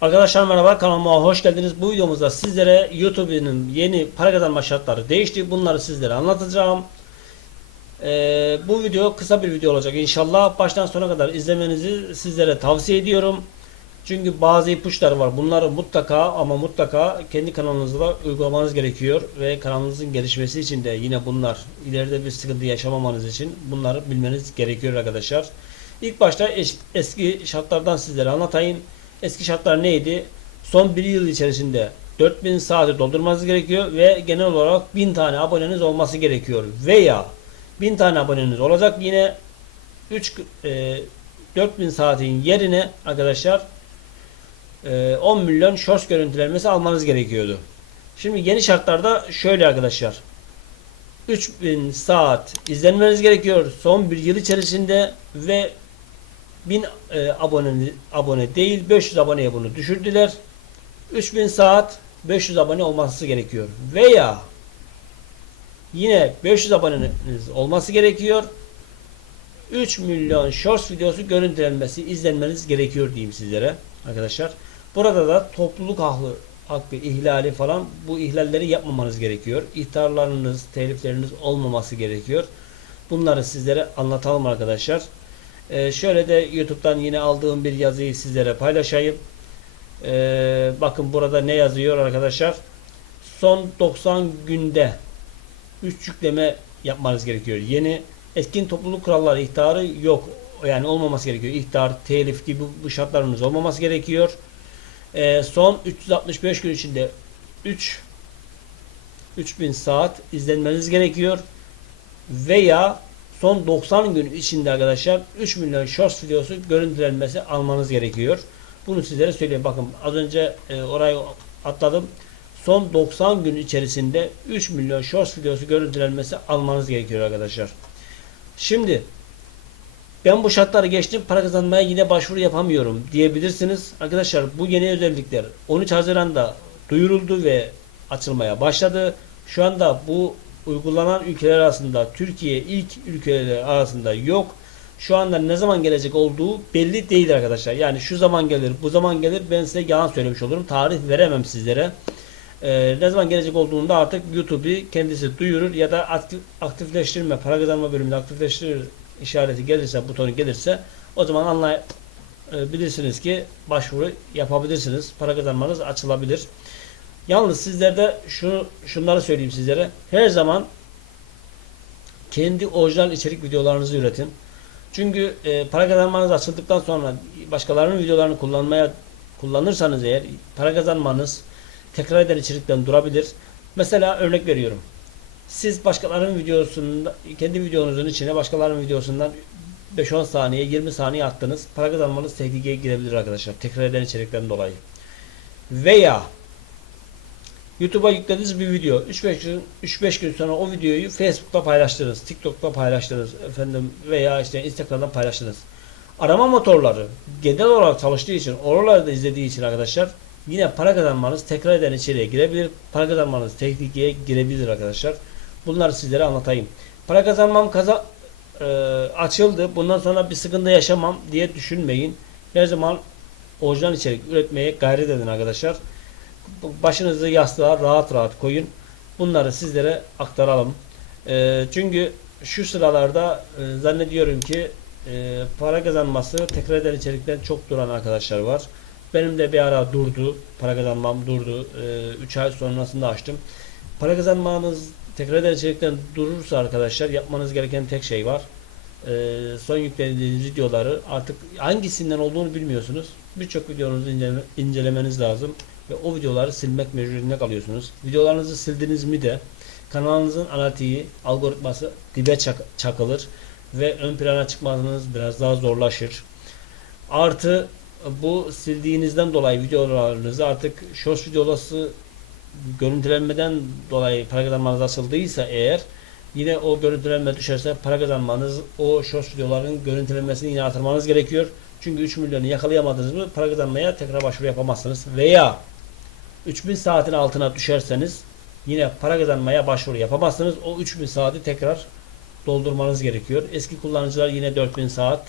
Arkadaşlar merhaba kanalıma hoş geldiniz. Bu videomuzda sizlere YouTube'un yeni para kazanma şartları değişti. Bunları sizlere anlatacağım. Ee, bu video kısa bir video olacak inşallah. Baştan sona kadar izlemenizi sizlere tavsiye ediyorum. Çünkü bazı ipuçları var. Bunları mutlaka ama mutlaka kendi kanalınızda uygulamanız gerekiyor. Ve kanalınızın gelişmesi için de yine bunlar ileride bir sıkıntı yaşamamanız için bunları bilmeniz gerekiyor arkadaşlar. İlk başta es- eski şartlardan sizlere anlatayım. Eski şartlar neydi? Son bir yıl içerisinde 4000 saati doldurmanız gerekiyor ve genel olarak 1000 tane aboneniz olması gerekiyor. Veya 1000 tane aboneniz olacak yine 3 e, 4000 saatin yerine arkadaşlar e, 10 milyon shorts görüntülenmesi almanız gerekiyordu. Şimdi yeni şartlarda şöyle arkadaşlar. 3000 saat izlenmeniz gerekiyor son bir yıl içerisinde ve 1000 e, abone abone değil 500 aboneye bunu düşürdüler. 3000 saat 500 abone olması gerekiyor. Veya yine 500 aboneniz olması gerekiyor. 3 milyon shorts videosu görüntülenmesi izlenmeniz gerekiyor diyeyim sizlere arkadaşlar. Burada da topluluk haklı hakkı ihlali falan bu ihlalleri yapmamanız gerekiyor. İhtarlarınız, telifleriniz olmaması gerekiyor. Bunları sizlere anlatalım arkadaşlar. Ee, şöyle de YouTube'dan yine aldığım bir yazıyı sizlere paylaşayım. Ee, bakın burada ne yazıyor arkadaşlar. Son 90 günde 3 yükleme yapmanız gerekiyor. Yeni etkin topluluk kuralları ihtarı yok. Yani olmaması gerekiyor. İhtar, telif gibi bu şartlarınız olmaması gerekiyor. Ee, son 365 gün içinde 3 3000 saat izlenmeniz gerekiyor. Veya son 90 gün içinde arkadaşlar 3 milyon shorts videosu görüntülenmesi almanız gerekiyor. Bunu sizlere söyleyeyim. Bakın az önce e, orayı atladım. Son 90 gün içerisinde 3 milyon shorts videosu görüntülenmesi almanız gerekiyor arkadaşlar. Şimdi ben bu şartları geçtim para kazanmaya yine başvuru yapamıyorum diyebilirsiniz. Arkadaşlar bu yeni özellikler 13 Haziran'da duyuruldu ve açılmaya başladı. Şu anda bu uygulanan ülkeler arasında Türkiye ilk ülkeler arasında yok. Şu anda ne zaman gelecek olduğu belli değil arkadaşlar. Yani şu zaman gelir, bu zaman gelir ben size yalan söylemiş olurum. Tarih veremem sizlere. Ee, ne zaman gelecek olduğunda artık YouTube'u kendisi duyurur ya da aktif, aktifleştirme, para kazanma bölümünde aktifleştirir işareti gelirse, butonu gelirse o zaman anlayabilirsiniz ki başvuru yapabilirsiniz. Para kazanmanız açılabilir. Yalnız sizlerde şunu şunları söyleyeyim sizlere. Her zaman kendi orijinal içerik videolarınızı üretin. Çünkü e, para kazanmanız açıldıktan sonra başkalarının videolarını kullanmaya kullanırsanız eğer para kazanmanız tekrar eden içerikten durabilir. Mesela örnek veriyorum. Siz başkalarının videosunda kendi videonuzun içine başkalarının videosundan 5-10 saniye 20 saniye attınız. Para kazanmanız tehlikeye girebilir arkadaşlar. Tekrar eden içerikten dolayı. Veya YouTube'a yüklediğiniz bir video 3-5 gün 3-5 gün sonra o videoyu Facebook'ta paylaştınız, TikTok'ta paylaştınız efendim veya işte Instagram'da paylaştınız. Arama motorları genel olarak çalıştığı için, oralarda izlediği için arkadaşlar yine para kazanmanız tekrar eden içeriye girebilir. Para kazanmanız tehlikeye girebilir arkadaşlar. Bunları sizlere anlatayım. Para kazanmam kaza e, açıldı. Bundan sonra bir sıkıntı yaşamam diye düşünmeyin. Her zaman orijinal içerik üretmeye gayret edin arkadaşlar. Başınızı yastığa rahat rahat koyun. Bunları sizlere aktaralım. E, çünkü şu sıralarda e, zannediyorum ki e, para kazanması tekrar eden içerikten çok duran arkadaşlar var. Benim de bir ara durdu. Para kazanmam durdu. 3 ay sonrasında açtım. Para kazanmanız tekrar eden içerikten durursa arkadaşlar yapmanız gereken tek şey var. Ee, son yüklediğiniz videoları artık hangisinden olduğunu bilmiyorsunuz. Birçok videonuzu incele- incelemeniz lazım ve o videoları silmek mecburiyetinde kalıyorsunuz. Videolarınızı sildiniz mi de kanalınızın analitiği, algoritması dibe çak- çakılır ve ön plana çıkmanız biraz daha zorlaşır. Artı bu sildiğinizden dolayı videolarınızı artık shorts videosu görüntülenmeden dolayı para kazanmanız açıldıysa eğer yine o görüntülenme düşerse para kazanmanız o shorts videoların görüntülenmesini yine artırmanız gerekiyor. Çünkü 3 milyonu yakalayamadınız mı para kazanmaya tekrar başvuru yapamazsınız. Veya 3000 saatin altına düşerseniz yine para kazanmaya başvuru yapamazsınız. O 3000 saati tekrar doldurmanız gerekiyor. Eski kullanıcılar yine 4000 saat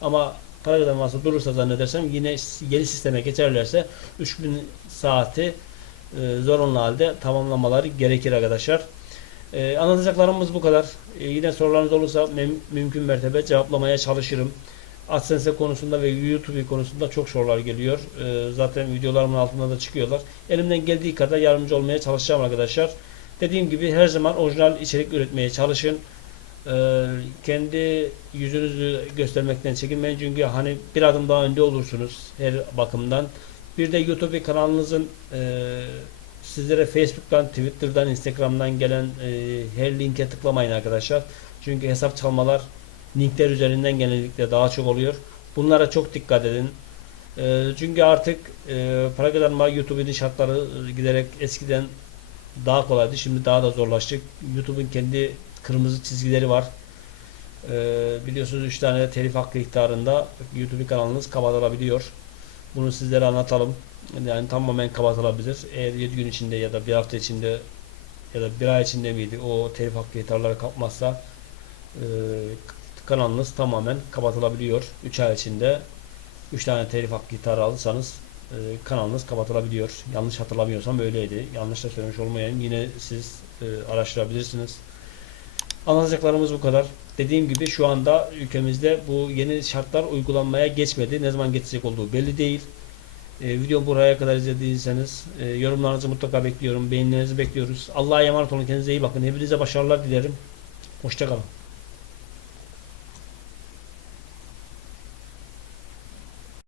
ama para kazanması durursa zannedersem yine yeni sisteme geçerlerse 3000 saati e, zorunlu halde tamamlamaları gerekir arkadaşlar. E, anlatacaklarımız bu kadar. E, yine sorularınız olursa mem- mümkün mertebe cevaplamaya çalışırım. AdSense konusunda ve YouTube konusunda çok sorular geliyor. E, zaten videolarımın altında da çıkıyorlar. Elimden geldiği kadar yardımcı olmaya çalışacağım arkadaşlar. Dediğim gibi her zaman orijinal içerik üretmeye çalışın. E, kendi yüzünüzü göstermekten çekinmeyin çünkü hani bir adım daha önde olursunuz her bakımdan. Bir de YouTube kanalınızın e, sizlere Facebook'tan, Twitter'dan, Instagram'dan gelen e, her linke tıklamayın arkadaşlar. Çünkü hesap çalmalar linkler üzerinden genellikle daha çok oluyor. Bunlara çok dikkat edin. E, çünkü artık e, para kazanma YouTube'un şartları e, giderek eskiden daha kolaydı. Şimdi daha da zorlaştı. YouTube'un kendi kırmızı çizgileri var. E, biliyorsunuz 3 tane telif hakkı iktidarında YouTube kanalınız kapatılabiliyor. Bunu sizlere anlatalım. Yani tamamen kapatılabilir. Eğer 7 gün içinde ya da bir hafta içinde ya da bir ay içinde miydi o telif hakkı ihtarları kapmazsa e, kanalınız tamamen kapatılabiliyor. 3 ay içinde 3 tane telif hakkı ihtarı alırsanız e, kanalınız kapatılabiliyor. Yanlış hatırlamıyorsam öyleydi. Yanlış da söylemiş olmayayım. Yine siz e, araştırabilirsiniz. Anlatacaklarımız bu kadar. Dediğim gibi şu anda ülkemizde bu yeni şartlar uygulanmaya geçmedi. Ne zaman geçecek olduğu belli değil. E, video buraya kadar izlediyseniz e, yorumlarınızı mutlaka bekliyorum. Beğenilerinizi bekliyoruz. Allah'a emanet olun. Kendinize iyi bakın. Hepinize başarılar dilerim. Hoşçakalın.